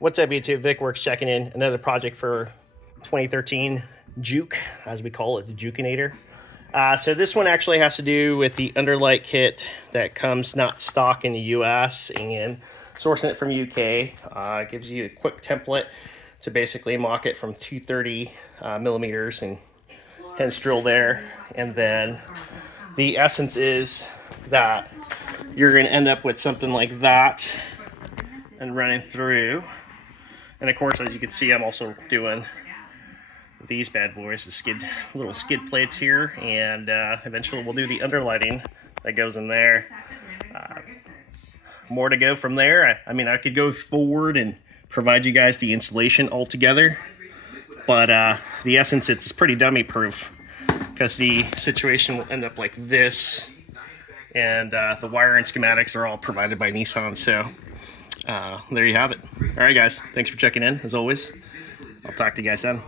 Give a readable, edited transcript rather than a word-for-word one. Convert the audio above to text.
What's up, YouTube? Vik-Werks checking in. Another project for 2013 Juke, as we call it, the Jukeinator. So this one actually has to do with the underlight kit that comes not stock in the US and sourcing it from UK. It gives you a quick template to basically mock it from 230 millimeters and hence drill there. And then the essence is that you're going to end up with something like that and running through. And of course, as you can see, I'm also doing these bad boys, the little skid plates here, and eventually we'll do the underlighting that goes in there. More to go from there. I mean, I could go forward and provide you guys the installation altogether, but the essence, it's pretty dummy proof because the situation will end up like this, and the wire and schematics are all provided by Nissan. So there you have it. All right, guys, thanks for checking in as always. I'll talk to you guys then.